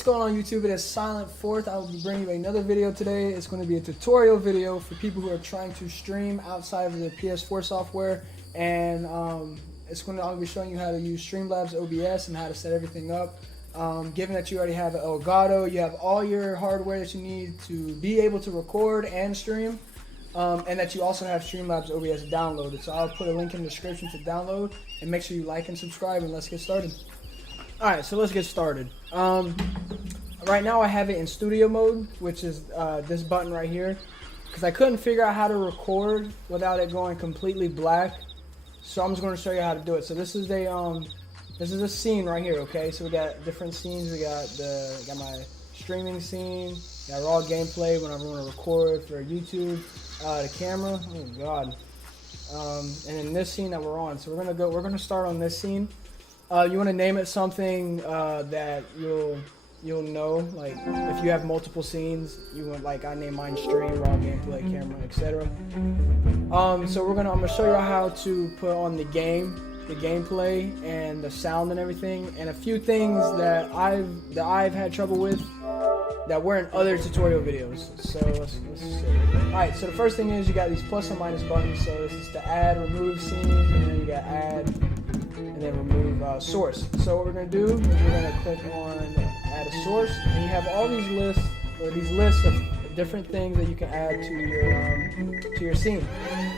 What's going on YouTube? It is Silent Fourth. I will be bringing you another video today. It's going to be a tutorial video for people who are trying to stream outside of the PS4 software, and I'll be showing you how to use Streamlabs OBS and how to set everything up. Given that you already have Elgato, you have all your hardware that you need to be able to record and stream, and that you also have Streamlabs OBS downloaded. So I'll put a link in the description to download, and make sure you like and subscribe, and let's get started. Alright, so let's get started. Right now I have it in studio mode, which is this button right here, because I couldn't figure out how to record without it going completely black. So I'm just going to show you how to do it. So this is a scene right here, okay? So we got different scenes. We got my streaming scene, got raw gameplay when I want to record for YouTube, the camera, oh god, and then this scene that we're on. So we're gonna start on this scene. You want to name it something that you'll know, like if you have multiple scenes, you want, like I name mine stream, raw gameplay, camera, etc. So I'm gonna show you how to put on the gameplay and the sound and everything, and a few things that I've had trouble with that were in other tutorial videos. So let's see. Alright, so the first thing is you got these plus and minus buttons. So this is to add, remove scene, and then you got add, and then remove source. So what we're going to do is we're going to click on add a source, and you have all these lists of different things that you can add to your scene.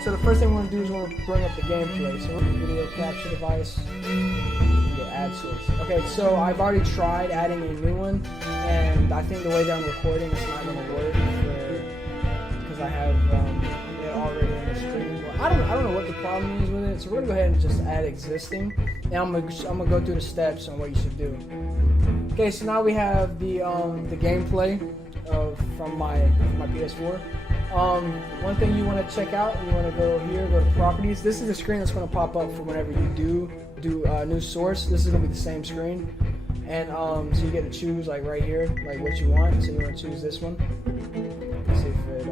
So the first thing we're going to do is we're going to bring up the gameplay. So video capture device, and go add source. Okay, so I've already tried adding a new one, and I think the way that I'm recording it's not going to work because I have it already in the stream. I don't know what the problem is with it, so we're gonna go ahead and just add existing, and I'm gonna go through the steps on what you should do. Okay, so now we have the gameplay from my PS4. One thing you want to check out, you want to go here, go to properties. This is the screen that's going to pop up for whenever you do a new source. This is going to be the same screen, and so you get to choose like right here, like what you want. So you want to choose this one. Let's see if it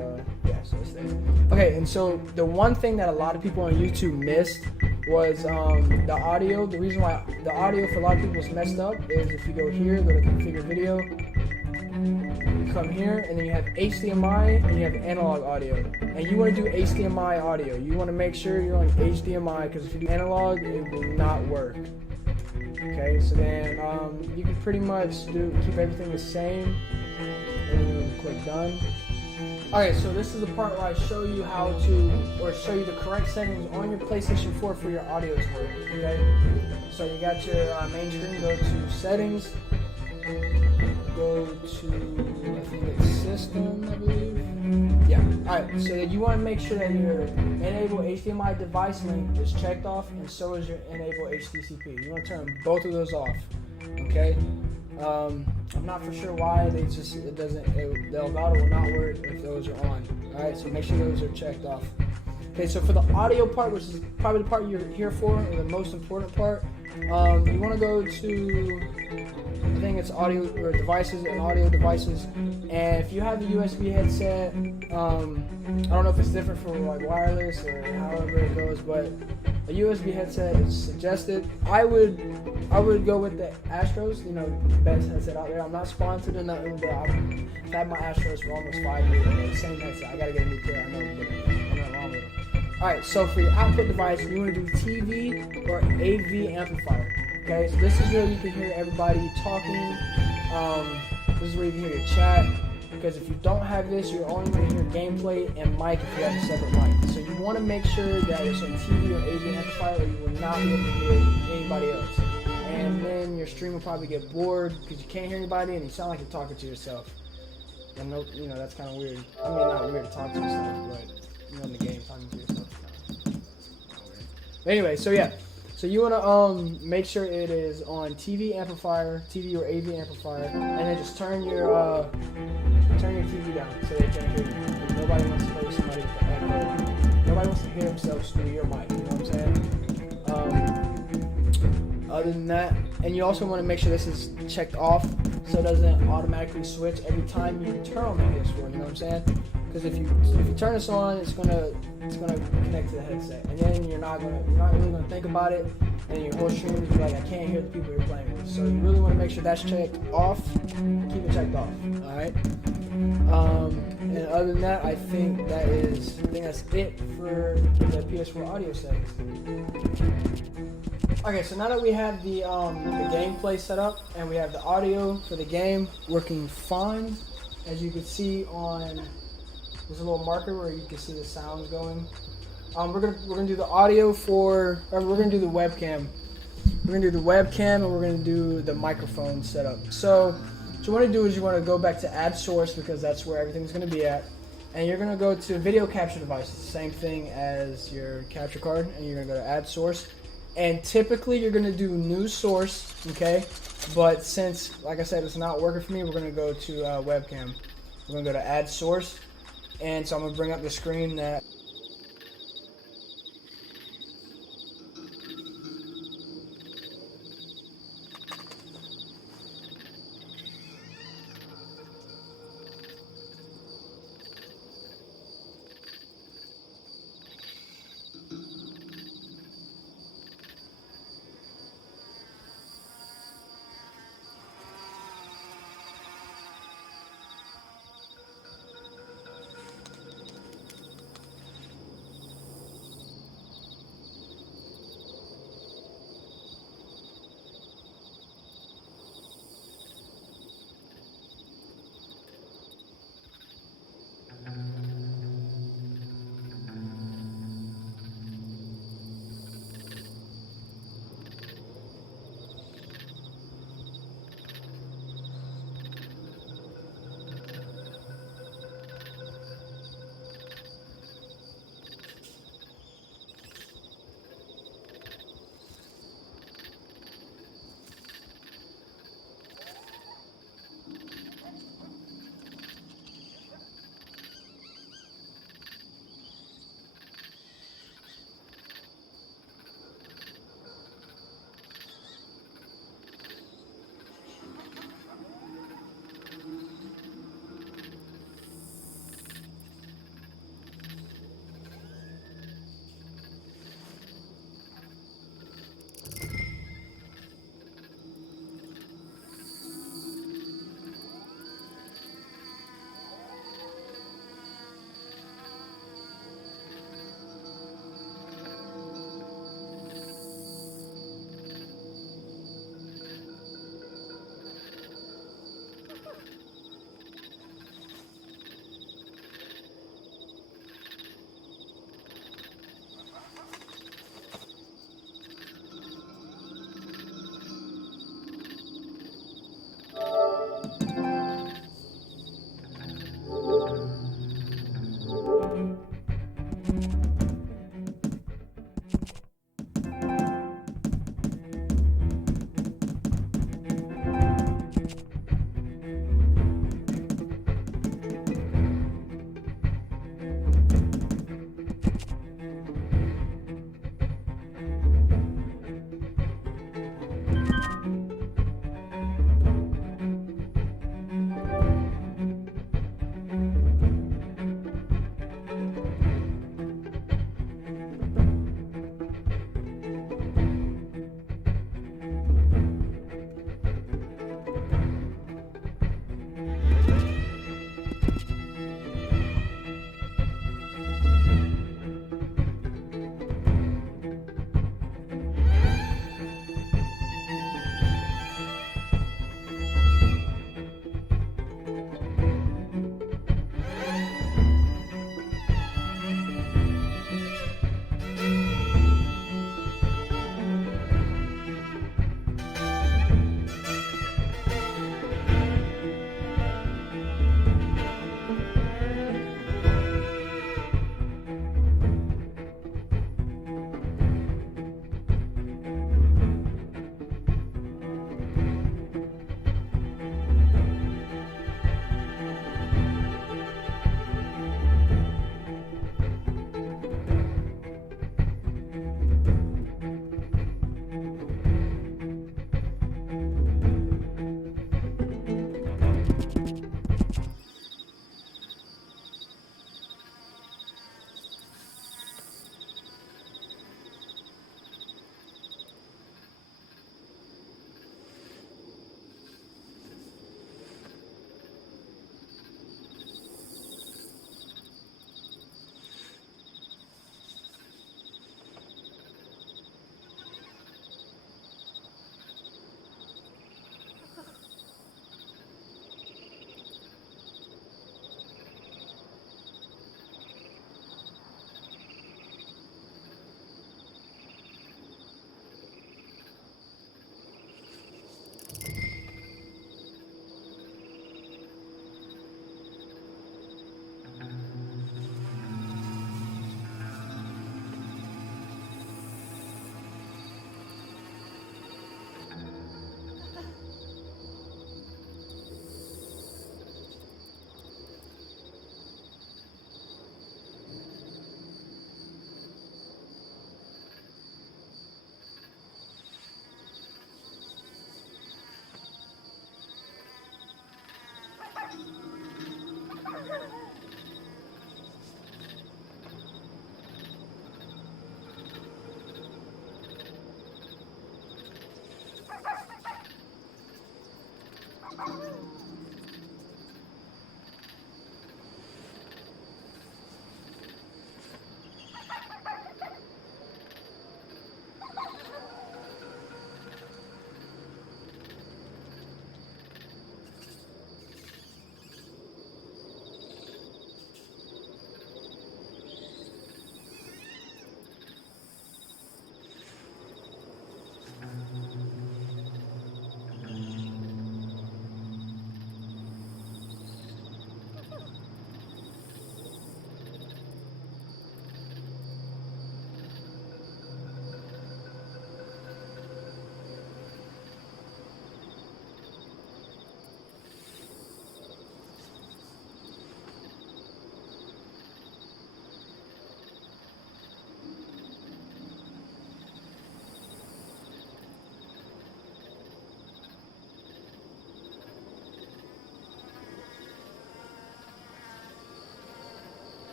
so it's there. Okay, and so the one thing that a lot of people on YouTube missed was the audio. The reason why the audio for a lot of people is messed up is if you go here, go to configure video, you come here, and then you have HDMI and you have analog audio. And you want to do HDMI audio. You want to make sure you're on HDMI, because if you do analog, it will not work. Okay, so then you can pretty much keep everything the same, and then click done. Alright, so this is the part where I show you show you the correct settings on your PlayStation 4 for your audio to work, okay? So you got your main screen, go to settings, go to, I think it's system, I believe. Yeah, alright, so you want to make sure that your enable HDMI device link is checked off, and so is your enable HDCP. You want to turn both of those off, okay? I'm not for sure why the Elgato will not work if those are on. Alright, so make sure those are checked off. Okay, so for the audio part, which is probably the part you're here for, or the most important part, you want to go to, I think it's audio or devices and audio devices, and if you have the USB headset, I don't know if it's different for like wireless or however it goes, but a USB headset is suggested. I would go with the Astros, the best headset out there. I'm not sponsored or nothing, but I've had my Astros for almost 5 years. The same headset. I gotta get a new pair. I know, but I'm not wrong with it. Alright, so for your output device, you want to do TV or AV amplifier. Okay, so this is where you can hear everybody talking. This is where you can hear your chat. Because if you don't have this, you're only going to hear gameplay and mic if you have a separate mic. So you want to make sure that it's on TV or AV amplifier, or you will not be able to hear anybody else. And then your stream will probably get bored because you can't hear anybody and you sound like you're talking to yourself. And that's kind of weird. I mean, not weird to talk to yourself, but in the game, talking to yourself is kind of weird. But anyway, so yeah. So you want to make sure it is on TV amplifier, TV or AV amplifier, and then just turn your TV down so they can't hear you. Nobody wants to play with somebody with the echo. Nobody wants to hear themselves through your mic. You know what I'm saying? Other than that, and you also want to make sure this is checked off so it doesn't automatically switch every time you turn on the PS4. You know what I'm saying? Because if you turn this on, it's gonna connect to the headset, and then you're not really gonna think about it, and your whole stream is like, I can't hear the people you're playing with. So you really want to make sure that's checked off. Keep it checked off. All right. And other than that, I think that's it for the PS4 audio settings. Okay, so now that we have the gameplay set up and we have the audio for the game working fine, as you can see on there's a little marker where you can see the sounds going. We're gonna do the audio we're gonna do the webcam. We're gonna do the webcam and we're gonna do the microphone setup. So what you want to do is you want to go back to add source because that's where everything's gonna be at, and you're gonna go to video capture device, same thing as your capture card, and you're gonna go to add source. And typically you're gonna do new source, okay? But since, like I said, it's not working for me, we're gonna go to webcam. We're gonna go to add source, and so I'm gonna bring up the screen that.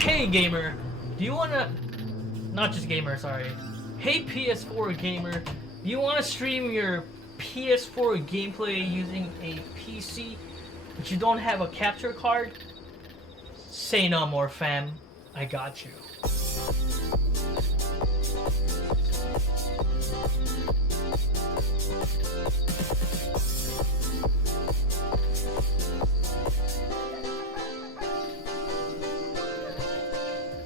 Hey gamer, do you wanna, not just gamer, sorry. Hey PS4 gamer, do you wanna stream your PS4 gameplay using a PC, but you don't have a capture card? Say no more, fam. I got you.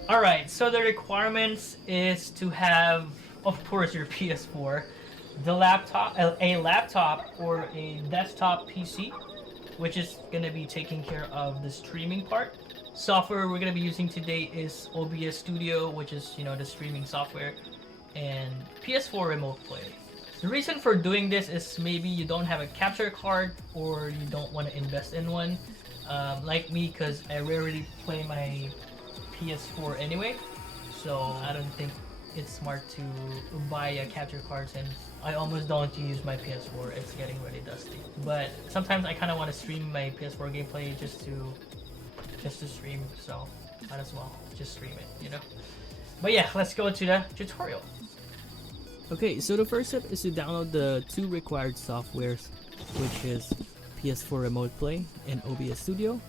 Alright, so the requirements is to have, of course, your PS4, the laptop, a laptop or a desktop PC, which is gonna be taking care of the streaming part. Software we're gonna be using today is OBS Studio, which is, you know, the streaming software, and PS4 Remote Play. The reason for doing this is maybe you don't have a capture card or you don't want to invest in one, like me, because I rarely play my PS4 anyway, so I don't think it's smart to buy a capture card since I almost don't use my PS4. It's getting really dusty. But sometimes I kind of want to stream my PS4 gameplay just to stream, so might as well just stream it, you know. But yeah, let's go to the tutorial. Okay, so the first step is to download the two required softwares, which is PS4 Remote Play and OBS Studio.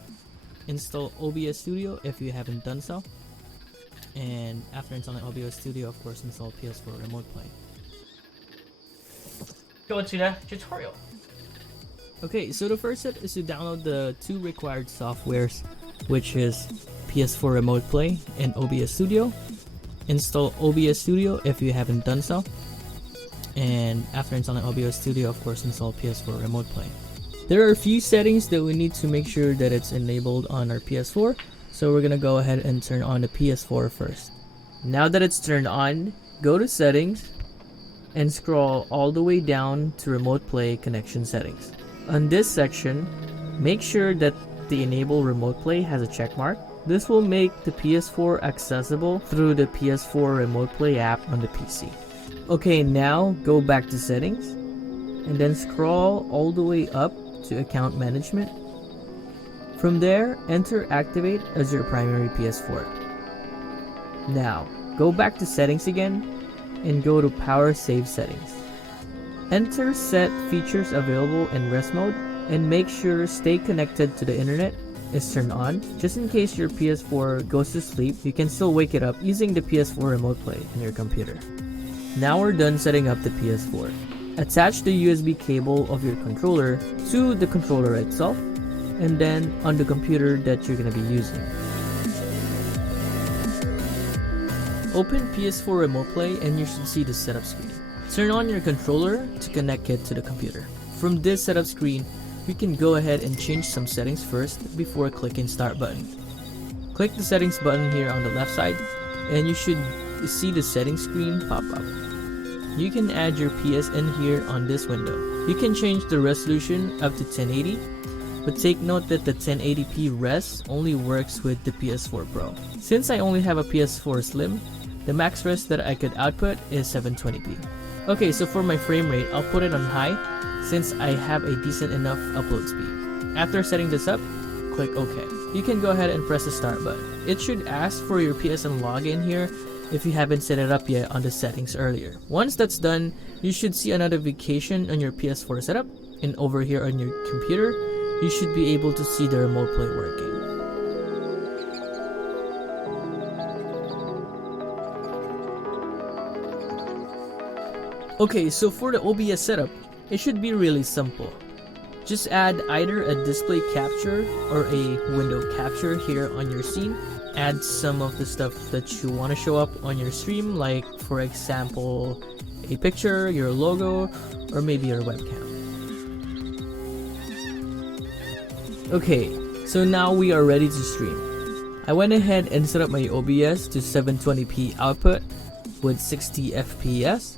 Install OBS Studio if you haven't done so, and after installing OBS Studio, of course, install PS4 Remote Play. Go to the tutorial. Okay, so the first step is to download the two required softwares, which is PS4 Remote Play and OBS Studio. Install OBS Studio if you haven't done so, and after installing OBS Studio, of course, install PS4 Remote Play. There are a few settings that we need to make sure that it's enabled on our PS4, so we're gonna go ahead and turn on the PS4 first. Now that it's turned on, go to Settings and scroll all the way down to Remote Play Connection Settings. On this section, make sure that the Enable Remote Play has a check mark. This will make the PS4 accessible through the PS4 Remote Play app on the PC. Okay, now go back to Settings and then scroll all the way up to Account Management. From there, enter Activate as your primary PS4. Now, go back to Settings again and go to Power Save Settings. Enter Set Features Available in Rest Mode and make sure Stay Connected to the Internet is turned on. Just in case your PS4 goes to sleep, you can still wake it up using the PS4 Remote Play in your computer. Now we're done setting up the PS4. Attach the USB cable of your controller to the controller itself, and then on the computer that you're going to be using. Open PS4 Remote Play and you should see the setup screen. Turn on your controller to connect it to the computer. From this setup screen, you can go ahead and change some settings first before clicking Start button. Click the settings button here on the left side and you should see the settings screen pop up. You can add your PS in here on this window. You can change the resolution up to 1080, but take note that the 1080p res only works with the PS4 Pro. Since I only have a PS4 Slim, the max res that I could output is 720p. Okay, so for my frame rate, I'll put it on high since I have a decent enough upload speed. After setting this up, click OK. You can go ahead and press the Start button. It should ask for your PSN login here if you haven't set it up yet on the settings earlier. Once that's done, you should see a notification on your PS4 setup, and over here on your computer, you should be able to see the Remote Play working. Okay, so for the OBS setup, it should be really simple. Just add either a display capture or a window capture here on your scene. Add some of the stuff that you want to show up on your stream, like for example, a picture, your logo, or maybe your webcam. Okay, so now we are ready to stream. I went ahead and set up my OBS to 720p output with 60 FPS.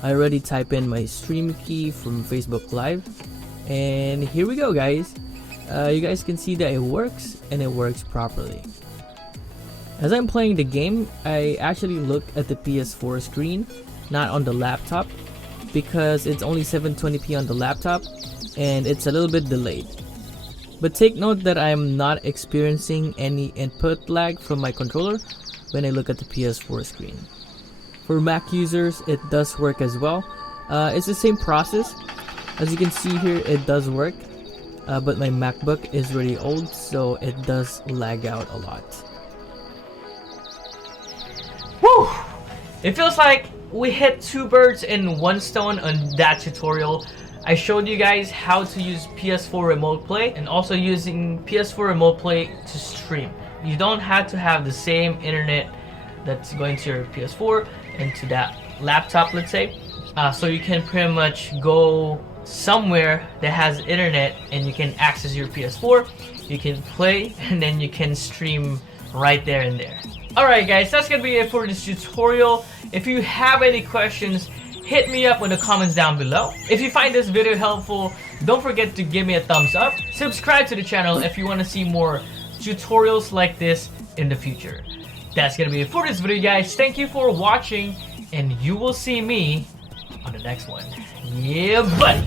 I already typed in my stream key from Facebook Live, and here we go, guys. You guys can see that it works, and it works properly. As I'm playing the game, I actually look at the PS4 screen, not on the laptop, because it's only 720p on the laptop and it's a little bit delayed. But take note that I am not experiencing any input lag from my controller when I look at the PS4 screen. For Mac users, it does work as well. It's the same process. As you can see here, it does work. But my MacBook is really old, so it does lag out a lot. Woo! It feels like we hit 2 birds in 1 stone on that tutorial. I showed you guys how to use PS4 Remote Play and also using PS4 Remote Play to stream. You don't have to have the same internet that's going to your PS4 and to that laptop, let's say. So you can pretty much go somewhere that has internet and you can access your PS4, you can play, and then you can stream right there and there. Alright guys, that's gonna be it for this tutorial. If you have any questions, hit me up in the comments down below. If you find this video helpful, don't forget to give me a thumbs up. Subscribe to the channel if you want to see more tutorials like this in the future. That's gonna be it for this video guys. Thank you for watching and you will see me on the next one. Yeah buddy!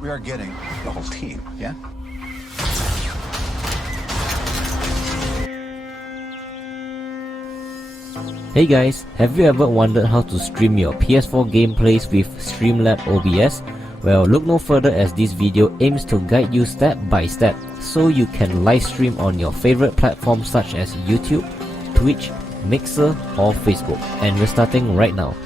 We are getting the whole team, yeah? Hey guys, have you ever wondered how to stream your PS4 gameplays with Streamlabs OBS? Well, look no further as this video aims to guide you step by step so you can live stream on your favorite platforms such as YouTube, Twitch, Mixer or Facebook. And we're starting right now.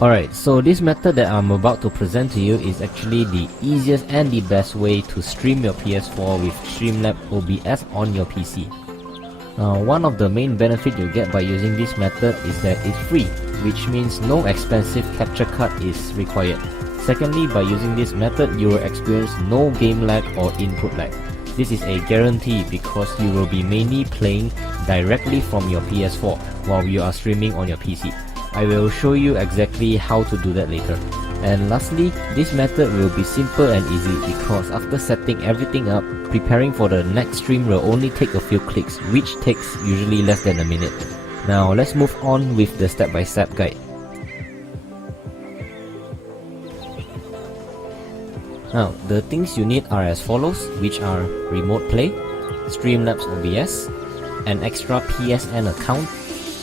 Alright, so this method that I'm about to present to you is actually the easiest and the best way to stream your PS4 with Streamlabs OBS on your PC. Now, one of the main benefits you get by using this method is that it's free, which means no expensive capture card is required. Secondly, by using this method, you will experience no game lag or input lag. This is a guarantee because you will be mainly playing directly from your PS4 while you are streaming on your PC. I will show you exactly how to do that later. And lastly, this method will be simple and easy because after setting everything up, preparing for the next stream will only take a few clicks, which takes usually less than a minute. Now let's move on with the step-by-step guide. Now, the things you need are as follows, which are Remote Play, Streamlabs OBS, an extra PSN account,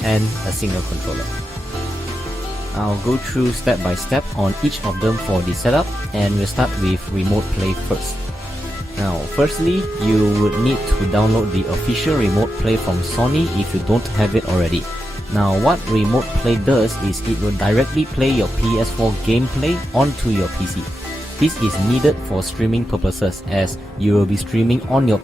and a single controller. I'll go through step by step on each of them for the setup, and we'll start with Remote Play first. Now, firstly, you would need to download the official Remote Play from Sony if you don't have it already. Now, what Remote Play does is it will directly play your PS4 gameplay onto your PC. This is needed for streaming purposes as you will be streaming on your